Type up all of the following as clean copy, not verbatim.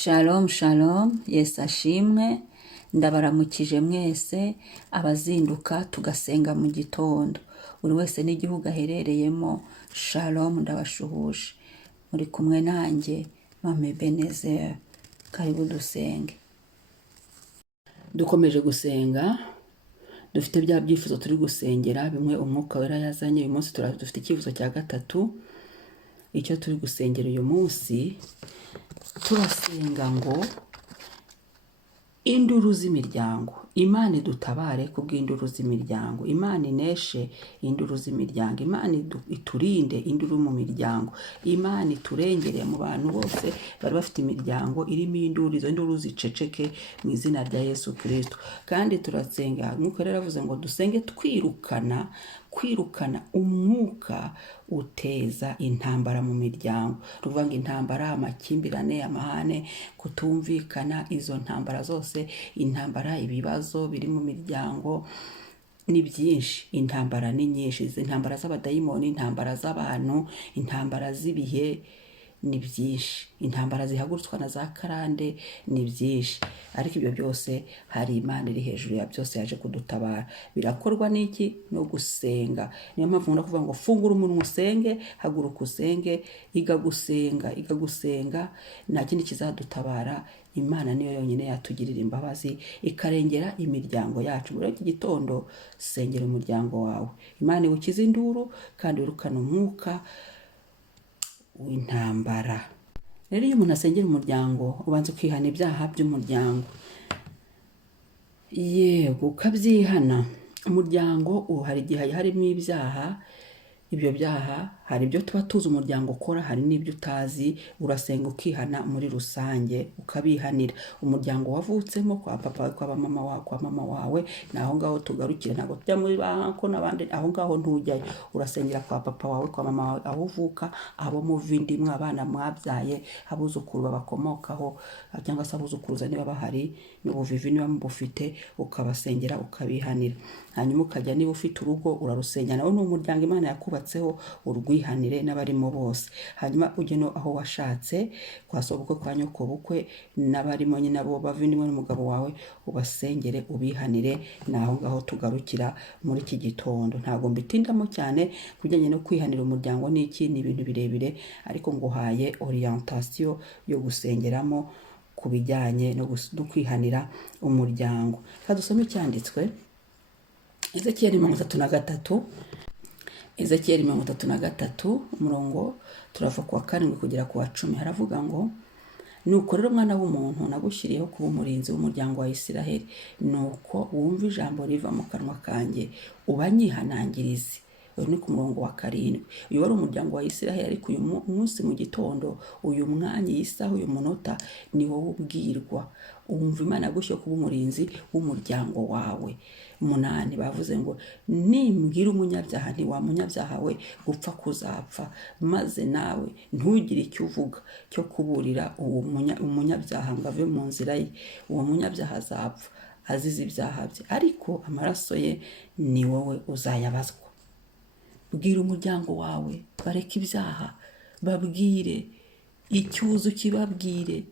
Shalom shalom, Yesu ashimwe, ndabaramukije mwese abazinduka tugasenga mu gitondo, buri wese n'igihugu aherereyemo. Shalom, ndabashuhuje, muri kumwe nanjye Mame Ebenezer. Karibu dusenge. Dukomeje gusenga, dufite bya byifuzo turi gusengera, bimwe umwuka wera yazanye. Uyu munsi dufite icyifuzo cya gatatu. Icyo turi gusengera uyu munsi, turasenga ngo induru z'imiryango, Imana idutabare kubw'induru z'imiryango, Imana ineshe induru z'imiryango, Imana iturinde induru mu miryango, Imana iturengere mu bantu bose bari bafite imiryango irimo induru. Izo nduru ziceceke mu izina rya Yesu Kristo. Kandi turasenga, nk'uko rero avuze ngo dusenge kwirukana umwuka uteza intambara mu miryango. Tuvuga ngo intambara, amakimbirane, amahane, kutumvikana, izo ntambara zose, intambara, ibibazo biri mu miryango ni byinshi. Intambara ni nyinshi, izi intambara z'abadayimoni, intambara z'abantu, intambara z'ibihe ni byinshi, intambara zihagurutswa na za karande ni byinshi. Ariko ibyo byose hari Imana iri hejuru ya byose yaje kudutabara. Birakorwa n'iki? No gusenga. Niyo mpamvu nkunda kuvuga ngo fungura umunwa usenge, haguruka usenge, iga gusenga, nta kindi kizadutabara. Imana niyo yonyine yatugirira imbabazi ikarengera imiryango yacu. Muri iki gitondo sengera umuryango wawe, Imana iwukize induru kandi wirukana umwuka w'intambara. Rero iyo umuntu asengera umuryango, ubanza ukihana ibyaha by'umuryango. Yego, ukabyihana. Umuryango hari igihe harimo ibyaha. Ibyo byaha hari ibyo tuba tuzi umuryango ukora, hari n'ibyo utazi. Urasenga ukihana muri rusange, ukabihanira. Umuryango wavutsemo, kwa papa wawe, kwa mama wawe, ni aho ngaho tugarukire. Ntabwo tujya muri banko n'abandi, aho ngaho ntujyayo. Urasengera kwa papa wawe, kwa mama wawe, aho uvuka, abo muvindimwe, abana mwabyaye, abuzukuru babakomokaho, cyangwa se abuzukuruza niba bahari, n'ubuvivi niba mubufite, ukabasengera ukabihanira. Hanyuma ukajya, niba ufite urugo urarusengera, nawe ni umuryango Imana yakubatseho, urwihanire n'abarimo bose. Hanyuma ujye no aho washatse, kwa sobukwe, kwa nyokobukwe, n'abarimo nyine abo bavindimwe n'umugabo wawe, ubasengere ubihanire. Ni aho ngaho tugarukira muri iki gitondo. Ntabwo mbitindamo cyane, kujyanye no kwihanira umuryango n'iki, ni ibintu birebire, ariko nguhaye orientation yo gusengeramo ku bijyanye no kwihanira umuryango. Dusome icyanditswe Ezekiyeli 33. Ezekiyeli 33 umurongo turava ku wa 7 kugera ku wa 10. Haravuga ngo, nuko rero mwana w'umuntu, nagushyiriyeho kuba umurinzi w'umuryango wa Isiraheli, nuko wumva ijambo riva mu kanwa kanjye, ubanyihanangirize. Uyu ni ku murongo wa 7. Uyu wari umuryango wa Isiraheli, ariko uyu munsi mu gitondo, uyu mwanya, iyi saha, uyu munota, ni wowe ubwirwa. Umva Imana yagushyiriyeho kuba umurinzi w'umuryango wawe. 8 bavuze ngo, nimbwira umunyabyaha nti wa munyabyaha we, gupfa kuzapfa, maze nawe ntugire icyo uvuga cyo kuburira uwo umunyabyaha ngo ave mu nzira ye. Uwo munyabyaha azapfa azize ibyaha bye, ariko amaraso ye ni wowe uzayabazwa. Bwira umuryango wawe bareke ibyaha, babwire icyuzo, kibabwire.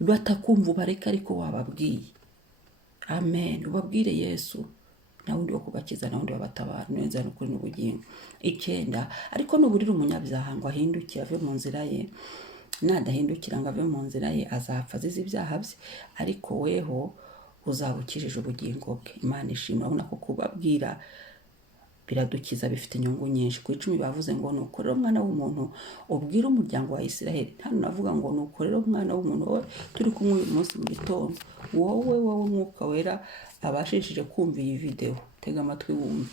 Batakumva ubareke, ariko wababwiye. Amen. Ubabwire Yesu, na wundi wo kubakiza, na wundi wabatabara, neza n'ukuri n'ubugingo. 9 ariko nuburira umunyabyaha ngo ahinduke ave mu nzira ye, nadahindukira ngo ave mu nzira ye, azapfa azize ibyaha bye, ariko weho uzabukijije ubugingo bwe. Imana ishimwe. Urabona ko kubabwira biradukiza, bifite inyungu nyinshi. Ku 10 bavuze ngo, nuko rero mwana w'umuntu, ubwire umuryango wa Isiraheli. Hano navuga ngo, nuko rero mwana w'umuntu, wowe turi kumwe uyu munsi mu gitondo, wowe umwuka wera abashishije kumva iyi video, tega amatwi wumve.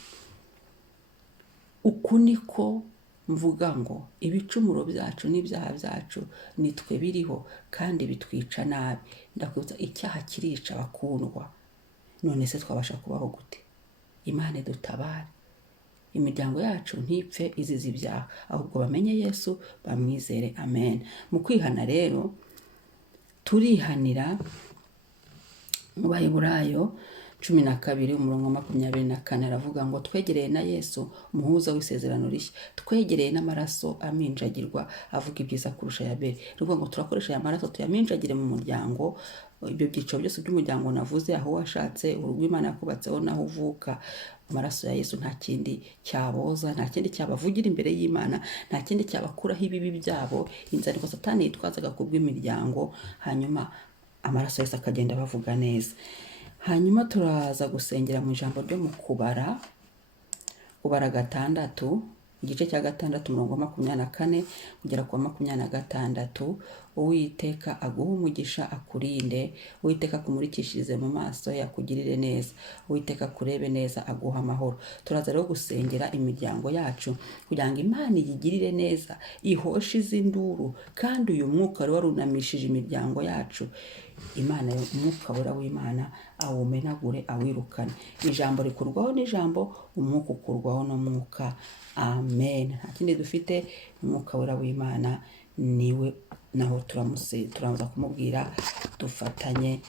Uku niko mvuga ngo, ibicumuro byacu n'ibyaha byacu nitwe biriho, kandi bitwica nabi. Ndakwibutsa, icyaha kirica bakundwa. None se twabasha kubaho gute? Imana idutabare, imiryango yacu ntipfe izize ibyaha, ahubwo bamenye Yesu, bamwizere. Amen. Mu kwihana rero, turihanira mu Baheburayo 12 umurongo 24 aravuga ngo twegereye na Yesu umuhuza w'isezerano rishya, twegereye n'amaraso aminjagirwa avuga ibyiza kurusha ya Abeli. Ruvuga ngo turakoresha aya maraso tuyaminjagire mu muryango, ibyo byiciro byose by'umuryango navuze, aho washatse, urugo Imana yakubatseho, naho uvuka. Amaraso ya Yesu nta kindi cyaboza, nta kindi cyabavugira imbere y'Imana, nta kindi cyabakuraho ibibi byabo, inzandiko Satani yitwazaga kubw'imiryango, hanyuma amaraso yose akagenda bavuga neza. Hanyuma turaza gusengera mu ijambo ryo mu kubara 6, igice cya 6 umurongo 24 kugera ku 26. Uwiteka aguha umugisha, akurinde. Uwiteka akumurikishirize mu maso ye, akugirire neza. Uwiteka akurebe neza, aguha amahoro. Turaza rero gusengera imiryango yacu kugira ngo Imana iyigirire neza, ihoshe izinduru, kandi uyu mwuka wari warunamishije imiryango yacu, Imana, umwuka wera w'Imana awumenagure, awirukane. Ijambo rikurwaho n'ijambo, umwuka ukurwaho n'umwuka. Amen. Nta kindi dufite, umwuka wera w'Imana niwe, naho turaza kumubwira dufatanye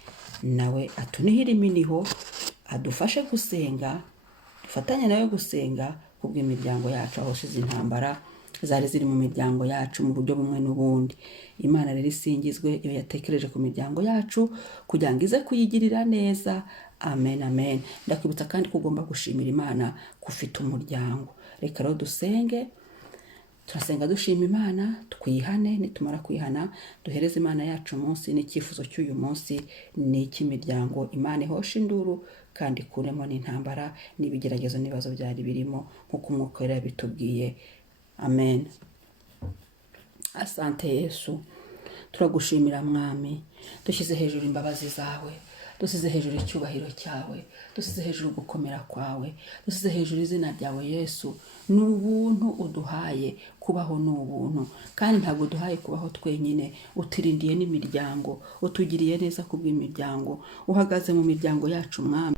nawe atunihire iminiho, adufashe gusenga, dufatanye nawe gusenga kubw'imiryango yacu, aho shize intambara zari ziri mu miryango yacu mu buryo bumwe n'ubundi. Imana rero isingizwe iyo yatekereje ku miryango yacu kugira ngo ize kuyigirira neza. Amen, amen. Ndakwibutsa kandi ko ugomba gushimira Imana ko ufite umuryango. Reka rero dusenge. Turasenga dushima Imana, twihane, nitumara kwihana duhereze Imana yacu umunsi n'icyifuzo cy'uyu munsi n'icy'imiryango. Imana ihoshe induru kandi ikuremo n'intambara n'ibigeragezo n'ibibazo byari birimo nk'uko umwuka wera yabitubwiye. Amen. Asante Yesu, turagushimira Mwami, dushyize hejuru imbabazi zawe, dusize hejuru icyubahiro cyawe, dusize hejuru gukomera kwawe, dusize hejuru izina ryawe Yesu. Ni ubuntu uduhaye, kubaho ni ubuntu, kandi ntabwo uduhaye kubaho twenyine, utirindiye n'imiryango, utugiriye neza kubw'imiryango, uhagaze mu miryango yacu Mwami.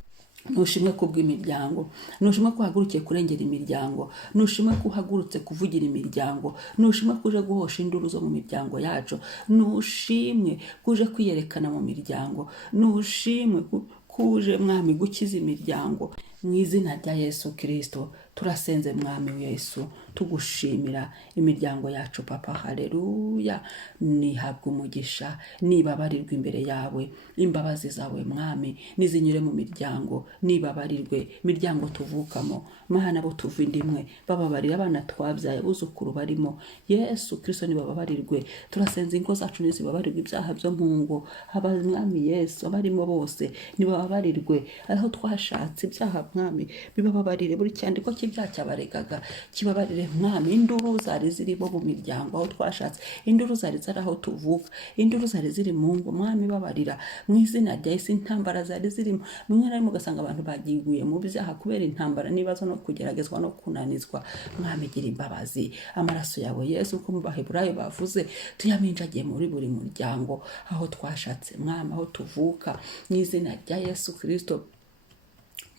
Nushimwe kubw'imiryango, nushimwe ko uhagurukiye kurengera imiryango, nushimwe ko uhagurutse kuvugira imiryango, nushimwe ko uje guhosha induru zo mu miryango yacu, nushimwe ko uje kwiyerekana mu miryango, nushimwe ko uje Mwami gukiza imiryango. Mu izina rya Yesu Kristo turasenze Mwami Yesu, tugushimira imiryango yacu Papa. Haleluya. Nihabwe umugisha, nibabarirwe imbere yawe, imbabazi zawe Mwami nizinyure mu miryango, nibabarirwe imiryango tuvukamo Mana, bo tuva indimwe, bababarira abana twabyaye, buzukuru barimo Yesu Kristo, nibababarirwe. Turasenze ingo zacu nizibabarirwe ibyaha byo mu ngo, Mwami Yesu abarimo bose nibababarirwe, aho twashatse ibyaha Mwami bibababarire, buri cyandiko cy'ibyaha cyabaregaga kibabarire Mwami. Induru zari zirimo mu miryango aho twashatse, induru zari zari aho tuvuka, induru zari ziri mu ngo Mwami babarira mu izina rya Yesu. Intambara zari zirimo, rimwe na rimwe ugasanga abantu bagiguye mu byaha kubera intambara n'ibibazo no kugeragezwa no kunanizwa. Mwami gira imbabazi, amaraso yawe Yesu uko mu Baheburayo bavuze tuyaminjagiye muri buri muryango aho twashatse Mwami, aho tuvuka, mu izina rya Yesu Kristo.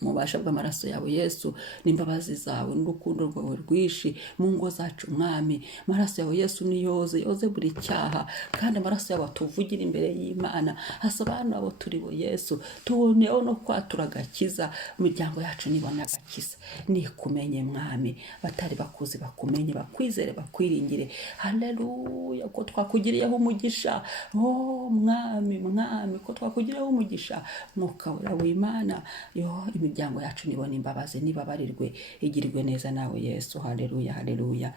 Mubasha bw'amaraso yawe Yesu, n'imbabazi zawe n'urukundo rwawe rwishi mu ngo zacu Mwami. Amaraso yawe Yesu niyoze, yoze buri cyaha, kandi amaraso yawe tuvugira imbere y'Imana, hasobanura abo turi bo Yesu, tuboneho no kwatura agakiza. Imiryango yacu nibona agakiza, nikumenye Mwami, batari bakuzi bakumenye, bakwizere, bakwiringire. Haleluya, ko twakugiriyeho umugisha. Oh Mwami, Mwami, ko twakugiriyeho umugisha, mwuka wera w'Imana. Imiryango yacu nibona imbabazi, nibabarirwe, igirirwe neza nawe Yesu. Haleluya, haleluya.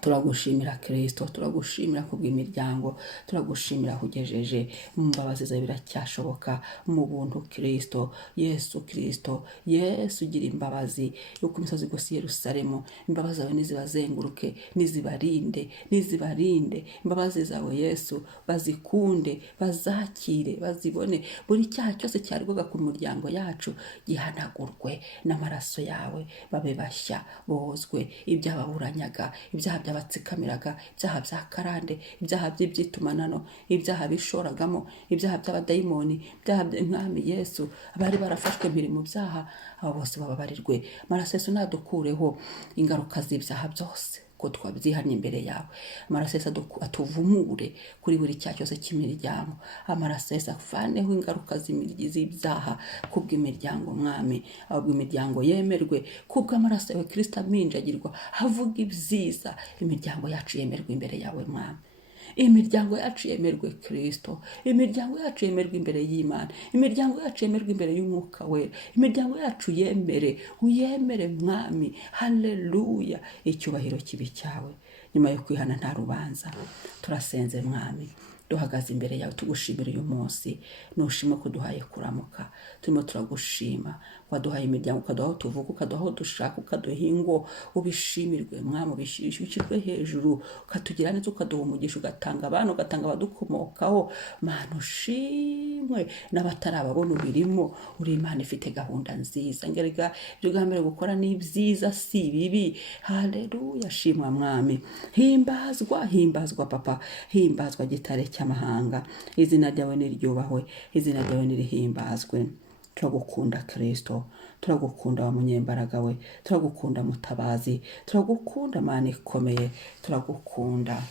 Turagushimira Kristo, turagushimira kubw'imiryango, turagushimira hugejeje. Mu mbabazi zawe biracyashoboka, mu buntu Kristo. Yesu Kristo, Yesu gira imbabazi yuko imisozi gose Yerusalemu, imbabazi zawe nizibazenguruke, nizibarinde, nizibarinde. Imbabazi zawe Yesu bazikunde, bazakire, bazibone. Buri cyaha cyose cyarwaga ku muryango yacu gihanagurwe n'amaraso yawe, babe bashya, bozwe ibyababuranyaga, ibyaha byabatsikamiraga, ibyaha bya karande, ibyaha by'ibyitumanano, ibyaha bishoragamo, ibyaha by'abadayimoni, ibyaha by'Umwami Yesu. Abari barafashwe mpiri mu byaha, abo bose bababarirwe. Maraso Yesu nadukureho ingaruka z'ibyaha byose, ko twabyihanye imbere yawe. Amaraso Yesu atuvumure kuri buri cyaha cyose cy'imiryango. Amaraso Yesu avaneho ingaruka z'ibyaha kubw'imiryango mwami, ahubwo imiryango yemerwe kubw'amaraso yawe Kristo aminjagirwa avuga ibyiza. Imiryango yacu yemerwe imbere yawe mwami, imiryango yacu yemerwe Kristo, imiryango yacu yemerwe imbere y'Imana, imiryango yacu yemerwe imbere y'Umwuka Wera, imiryango yacu uyemere mwami. Haleluya, icyubahiro kibi cyawe. Nyuma yo kwihana nta rubanza, turasenze mwami, duhagaze imbere yawe tugushimira uyu munsi. Nushimwe ko duhaye kuramuka, turimo turagushima. Waduhaye imiryango, ukaduha aho tuvuga, ukaduha aho dushaka, ukaduha ingo. Ubishimirwe mwami, ubishyirwe hejuru, ukatugira neza, ukaduha umugisha, ugatanga abantu, ugatanga abadukomokaho. Mana ushimwe, n'abatarababona ubirimo. Uri Imana ifite gahunda nziza. Ngerega ibyo ugambiriye gukora ni byiza, si bibi. Haleluya, shimwa mwami. Himbazwa papa, himbazwa gitare cy'amahanga. Izina ryawe niryubahwe, izina ryawe nirihimbazwe. Turagukunda Kristo, turagukunda wa munyembaraga we, turagukunda mutabazi, turagukunda Mana ikomeye, turagukunda.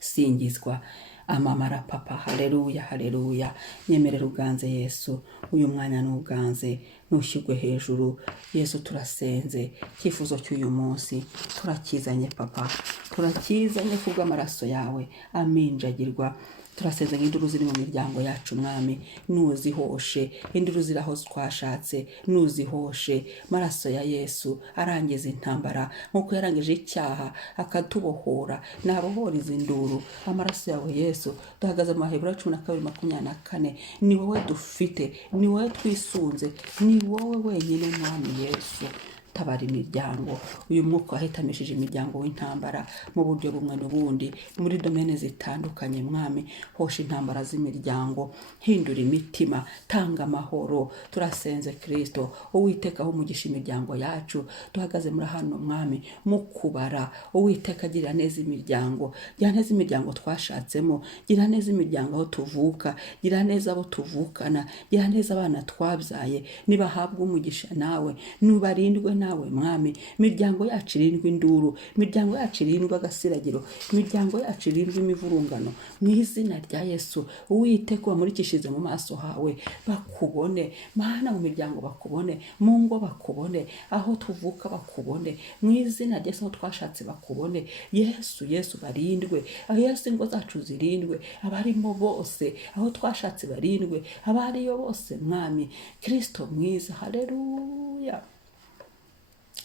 Singizwa, amamara papa. Haleluya, haleluya. Nyemerera uganze Yesu, uyu mwanya nuganze, nushyirwe hejuru. Yesu turasenze, icyifuzo cy'uyu munsi turakizanye papa, turakizanye kubw'amaraso yawe aminjagirwa. Turasenze nk'induru ziri mu miryango yacu mwami, nuzihoshe. Induru ziri aho twashatse, nuzihoshe. Maraso ya Yesu arangiza intambara, nk'uko yarangije icyaha akatubohora. Nabohora izi nduru, amaraso yawe Yesu. Duhagaze mu Baheburayo 12:24. Ni wowe dufite, ni wowe twisunze, ni wowe wenyine mwami Yesu. Tabara imiryango. Uyu mwuka wahitamishije imiryango w'intambara mu buryo bumwe n'ubundi, muri domene zitandukanye mwami. Hosha intambara z'imiryango, hindura imitima, tanga amahoro. Turasenze Kristo, Uwiteka aho umugisha imiryango yacu. Duhagaze muri hano mwami mukubara. Uwiteka gira neza imiryango, gira neza imiryango twashatsemo, gira neza imiryango aho tuvuka, gira neza abo tuvukana, gira neza abana twabyaye. Nibahabwa umugisha nawe, nubarindwe nawe mwami. Imiryango yacu irindwe induru, imiryango yacu irindwe agasiragiro, imiryango yacu irindwe imivurungano. Mu izina rya Yesu, Uwiteka wamurikishije mu maso hawe bakubone. Mana mu miryango bakubone, mu ngo bakubone, aho tuvuka bakubone. Mu izina rya Yesu aho twashatse bakubone. Yesu barindwe, aho Yesu ingo zacu zirindwe, abarimo bose, aho twashatse barindwe, abariyo bose mwami. Kristo mwiza, haleluya.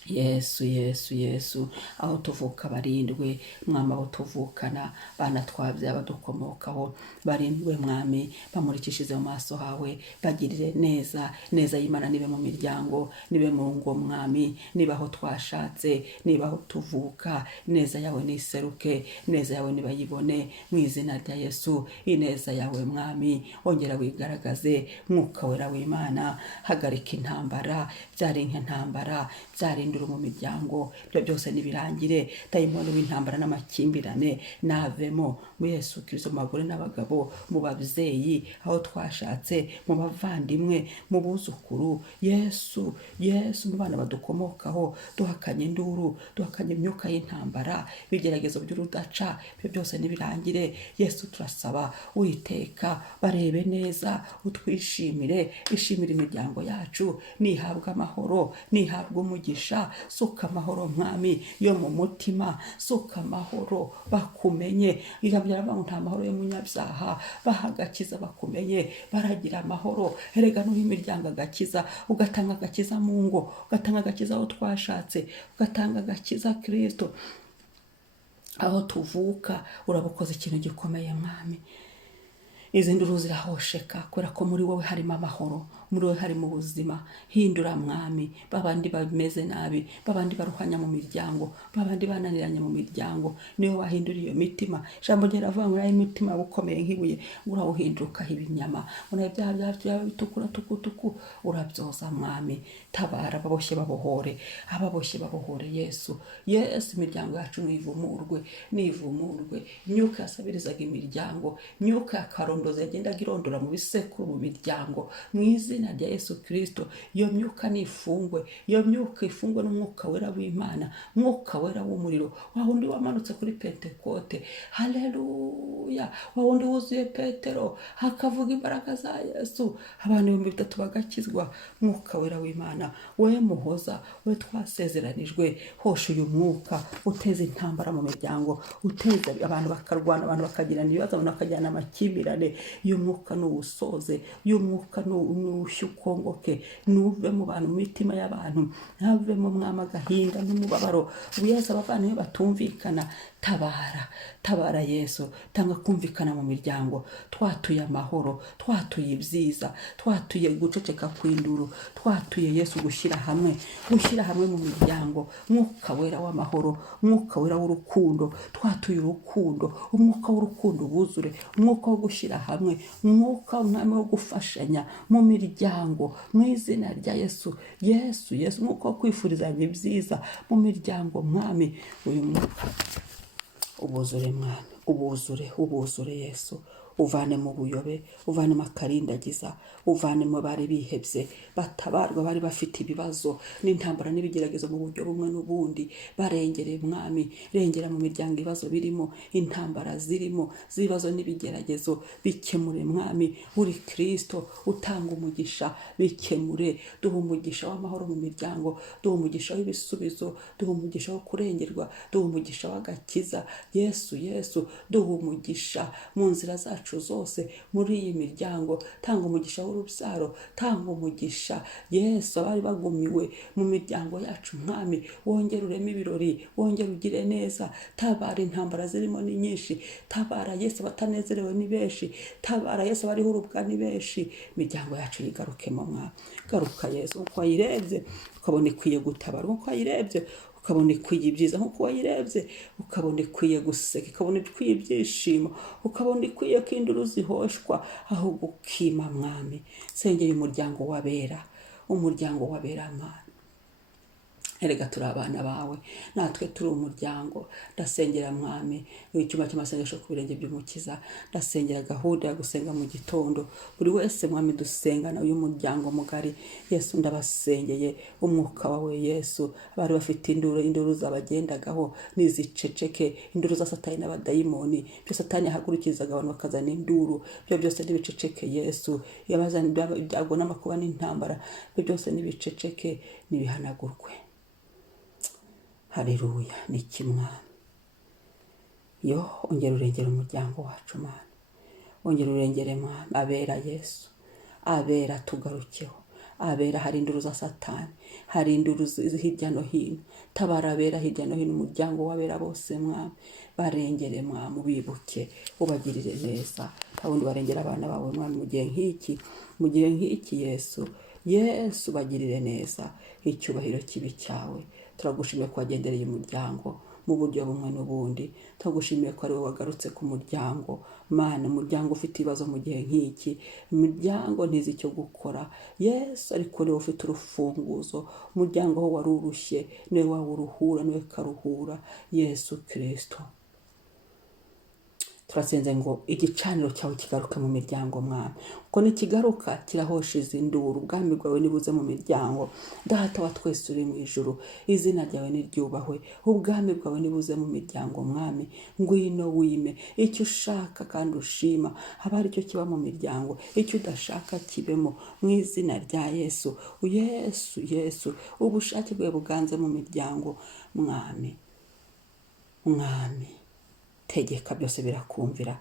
Yesu, aho tuvuka barindwe mwami, aho tuvukana, bana twabyaye abadukomokaho barindwe mwami. Bamurikishize mu maso hawe, bagirire neza y'Imana. Nibe mu miryango, nibe mu ngo mwami, niba aho twashatse, niba aho tuvuka. Neza yawe niseruke, neza yawe nibayibone mu izina rya Yesu. Ineza yawe mwami, ongera wigaragaze. Mwuka wera w'Imana, hagarika intambara, byari nk'intambara, byarindura mu miryango. Ibyo byose nibirangire. Dayimoni w'intambara n'amakimbirane navemo mu Yesu Kristo, mu bagore n'abagabo, mu babyeyi, aho twashatse, mu bavandimwe, mu buzukuru. Yesu, mu bana badukomokaho. Duhakanye induru, duhakanye imyuka y'intambara, ibigeragezo by'urudaca. Ibyo byose nibirangire. Yesu turasaba, Uwiteka barebe neza, utwishimire. Ishimire imiryango yacu, nihabwa amahoro, nihabwa umugisha. Suka amahoro mwami yo mu mutima, suka amahoro bakumenye. Ijambo ryaravuga nta mahoro y'umunyabyaha, bahagakiza bakumenye, baragira amahoro. Erega nuha imiryango agakiza, ugatanga agakiza mu ngo, ugatanga agakiza aho twashatse, ugatanga agakiza Kristo aho tuvuka. Urabukoze ikintu gikomeye mwami. Izi nduru zirahosheka kubera ko muri wowe harimo amahoro, muri wowe harimo ubuzima. Hindura mwami babandi bameze nabi, babandi baruhanya mu miryango, babandi bananiranye mu miryango. Niwe wahindura iyo mitima. Ijambo ryaravuga ngo nayo imitima bukomeye nk'ibuye, urawuhinduka ibinyama. Una byaha byacu bitukura tukutuku, urabyoza mwami. Tabara ababoshye babohore, ababoshye babohore Yesu. Imiryango yacu nivumurwe. Imyuka yasabirizaga imiryango, imyuka ya umurondozi yagendaga irondora mu bisekuru, mu miryango, mu izina rya Yesu Kristo. Iyo myuka nifungwe, iyo myuka ifungwe n'umwuka wera w'Imana, mwuka wera w'umuriro, wa wundi wamanutse kuri Pentekote. Haleluya! Wa wundi wuzuye Petero hakavuga imbaraga za Yesu, abantu 3,000 bagakizwa. Mwuka wera w'Imana, we muhoza, we twasezeranijwe, hosha uyu mwuka uteza intambara mu miryango, uteza abantu bakarwana, abantu bakagirana ibibazo, abantu bakajyana amakimbirane. Uyu mwuka nuwusoze, uyu mwuka nuwushye ukongoke, nuve mu bantu, mu mitima y'abantu, ntave mu mwama agahinda n'umubabaro. Yesu, abavandimwe batumvikana, tabara Yesu, tanga kumvikana mu miryango. Twatuye amahoro, twatuye ibyiza, twatuye guceceka kw'induru, twatuye Yesu gushyira hamwe mu miryango. Mwuka wera w'amahoro, mwuka wera w'urukundo, twatuye urukundo, umwuka w'urukundo wuzure, umwuka wo gushyira hamwe, umwuka umwami wo gufashanya mu miryango, mu izina rya Yesu. Yesu, umwuka wo kwifurizanya ibyiza mu miryango. Mwami, uyu mwuka ubuzure mwami, ubuzure Yesu, uvane mu buyobe, uvane mu akarindagiza, uvane mu bari bihebye, batabarwa bari bafite ibibazo n'intambara n'ibigeragezo mu buryo bumwe n'ubundi. Barengere mwami, rengera mu miryango ibibazo birimo, intambara zirimo, z'ibibazo n'ibigeragezo, bikemure mwami. Uri Kristo utanga umugisha, bikemure. Duha umugisha w'amahoro mu miryango, duha umugisha w'ibisubizo, duha umugisha wo kurengerwa, duha umugisha w'agakiza. Yesu, duha umugisha mu nzira zacu zose muri iyi miryango. Tanga umugisha w'urubyaro, tanga umugisha Yesu, abari bagumiwe mu miryango yacu mwami, wongere ureme ibirori, wongere ugire neza. Tabara, intambara zirimo ni nyinshi, tabara Yesu, batanezerewe ni benshi, tabara Yesu, bariho urubwa ni benshi. Imiryango yacu yigarukemo mwami, garuka Yesu, uko wayirebye ukabona ikwiye gutabara, uko wayirebye ukabona ikwiye ibyiza, nk'uko wayirebye ukabona ikwiye guseka, ukabona ikwiye ibyishimo, ukabona ikwiye ko induru zihoshwa aho gukima mwami. Sengera umuryango w'abera, umuryango w'abera mwami. Erega turi abana bawe, natwe turi umuryango. Ndasengera mwami icyuma cy'amasengesho ku birenge by'umukiza, ndasengera gahunda yo gusenga mu gitondo. Buri wese mwami dusengana uyu muryango mugari. Yesu, ndabasengeye umwuka wawe Yesu, bari bafite induru zabagendagaho niziceceke, induru za Satani n'abadayimoni, byo Satani ahagurukirizaga abantu bakazana induru, byo byose nibiceceke Yesu. Yabazana ibyago n'amakuba n'intambara, byo byose nibiceceke, nibihanagurwe. Haleluya, ni kimwami. Ongera urengere umuryango wacu mwami, ongera urengere mwami. Abera Yesu, abera tugarukeho, abera. Hari induru za Satani, hari induru hirya no hino, tabara abera hirya no hino, umuryango w'abera bose mwami. Barengere mwami, ubibuke, ubagirire neza. Abundi barengera abana bawe mwami mu gihe nk'iki Yesu, bagirire neza. Icyubahiro kibi cyawe. Turagushimiye ko wagendereye umuryango mu buryo bumwe n'ubundi. Turagushimiye ko ari wowe wagarutse ku muryango Mana, umuryango ufite ibibazo mu gihe nk'iki, umuryango ntizi icyo gukora Yesu, ariko niwe ufite urufunguzo. Umuryango aho wari urushye niwe wawuruhura, niwe karuhura. Yesu Kristo, turasenze ngo igicaniro cyawe kigaruke mu miryango mwami. Uko nikigaruka kirahosha izi nduru, ubwami bwawe nibuze mu miryango. Data wa twese uri mu ijuru, izina ryawe niryubahwe, ubwami bwawe nibuze mu miryango mwami. Ngwino wime icyo ushaka kandi ushima, haba ari cyo kiba mu miryango, icyo udashaka kibemo mu izina rya Yesu. Yesu, ubushake bwawe buganze mu miryango mwami. Tegeka, byose birakumvira.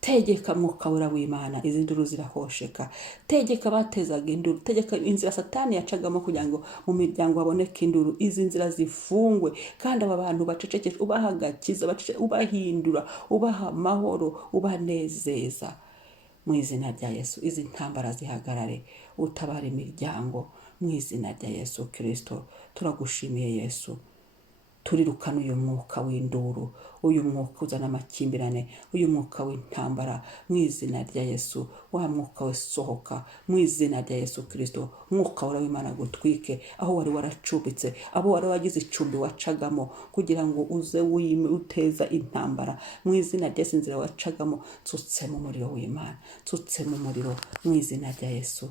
Tegeka mwuka wera w'Imana, izi nduru zirahosheka. Tegeka batezaga induru, tegeka inzira Satani yacagamo kugira ngo mu miryango haboneke induru, izi nzira zifungwe. Kandi aba bantu baceceke, ubaha agakiza, ubahindura, ubaha amahoro, ubanezeza mu izina rya Yesu. Izi ntambara zihagarare, utabara imiryango mu izina rya Yesu Kristo. Turagushimiye Yesu, turirukana uyu mwuka w'induru, uyu mwuka uzana amakimbirane, uyu mwuka w'intambara mu izina rya Yesu. Wa mwuka we sohoka mu izina rya Yesu Kristo. Mwuka wera w'Imana gutwike aho wari waracumbitse, abo wari wagize icumbi wacagamo kugira ngo uze uteza intambara. Mu izina rya Yesu, inzira wacagamo tsutse mu muriro w'Imana, tsutse mu muriro mu izina rya Yesu.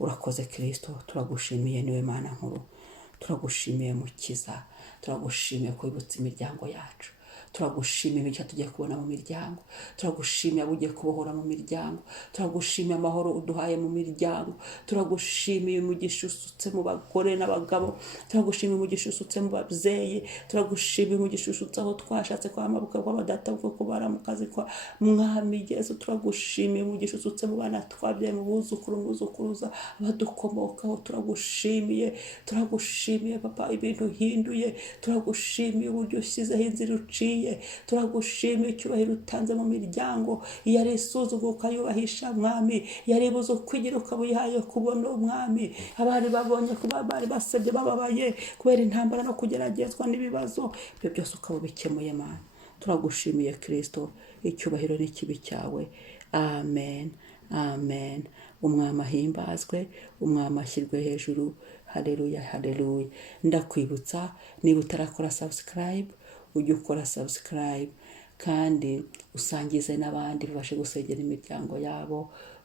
Urakoze Kristo, turagushimiye niwe Mana nkuru, turagushimiye Mukiza, turagushimiye kwibutsa imiryango yacu, turagushimiye icyo tugiye kubona mu miryango, turagushimiye abo ugiye kubohora mu miryango, turagushimiye amahoro uduhaye mu miryango, turagushimiye umugisha usutse mu bagore n'abagabo, turagushimiye umugisha usutse mu babyeyi, turagushimiye umugisha usutse aho twashatse kwa mabukwe kw'abadata bwo kubara mu kazi kwa Mwami Yesu. Turagushimiye umugisha usutse mu bana twabyaye, mu buzukuru, mu buzukuruza abadukomokaho. Turagushimiye Papa ibintu uhinduye, turagushimiye uburyo ushyizeho inzira uciye, turagushimiye icyubahiro utanze mu miryango. Iyo ari isuzugura ukayubahisha Mwami, iyo ari ibuze kwigira ukabuyihaye kubona Umwami. Abari babonye kuba bari basebye bababaye kubera intambara no kugeragezwa n'ibibazo, ibyo byose ukaba ubikemuye Mana. Turagushimiye Kristo, icyubahiro n'ikibi cyawe. Amen, amen. Umwami ahimbazwe, umwami ashyirwe hejuru. Haleluya, haleluya. Ndakwibutsa, niba utarakora subscribe, ujye ukora subscribe kandi usangize n'abandi babashe gusengera imiryango yabo.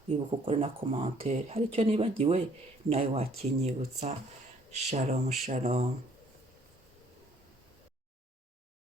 Wibuka ukore na commentaire, hari icyo nibagiwe nawe wakinyibutsa. Shalom, shalom.